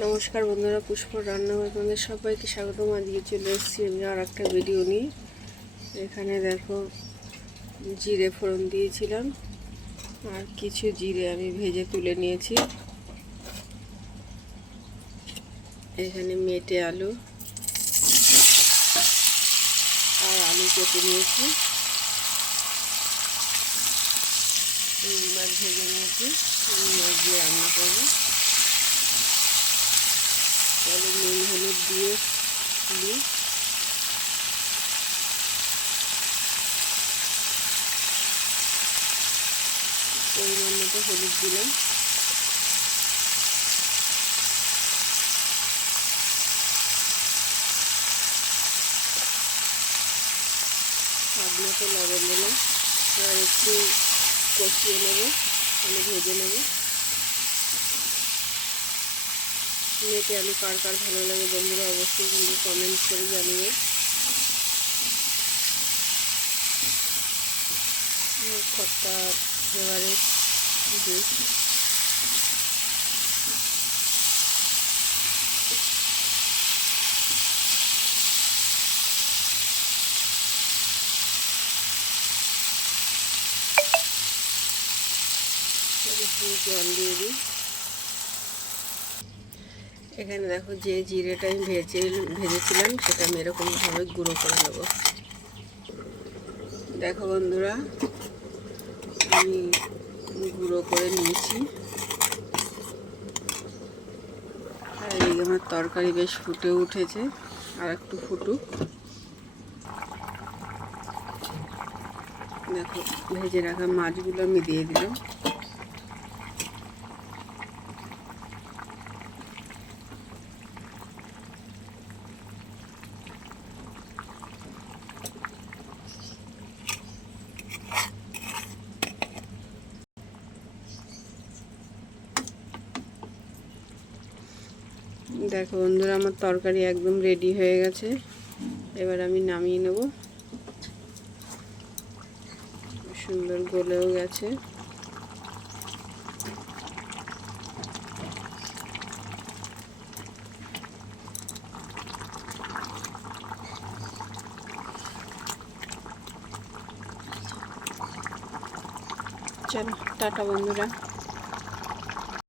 নমস্কার বন্ধুরা পুষ্প রান্নাঘর তোমাদের সবাইকে স্বাগতম। আজকে চলে এসেছি আমি আর একটা ভিডিও নিয়ে। এখানে দেখো, জিরে ফোড়ন দিয়েছিলাম, আর কিছু জিরে আমি ভেজে তুলে নিয়েছি। এখানে মেটে আলু, আর আলু কেটে নিয়েছি। ভেজে নিয়েছি মাছ দিয়ে রান্না করব। তাহলে নুন, হলুদ দিয়ে দিই। পরিমাণ মতো হলুদ দিলাম। স্বাদ মতো লবণ দিলাম। এবার একটু কষিয়ে নেব মানে ভেজে নেব। মেটে আলু কার কার ভালো লাগে বন্ধুরা অবশ্যই কিন্তু কমেন্ট করে জানিয়ে খট্টা ফেভারিট ডিশ জল দিয়ে দিই। এখানে দেখো যে জিরেটা আমি ভেজে ভেজেছিলাম, সেটা আমি এরকমভাবে গুঁড়ো করে নেব। দেখো বন্ধুরা, আমি গুঁড়ো করে নিয়েছি। আর এই আমার তরকারি বেশ ফুটে উঠেছে, আর একটু ফুটুক। দেখো, ভেজে রাখা মাছগুলো আমি দিয়ে দিলাম। দেখো বন্ধুরা, আমার তরকারি একদম রেডি হয়ে গেছে। এবার আমি নামিয়ে নেব। সুন্দর গলেও গেছে। চলো, টাটা বন্ধুরা।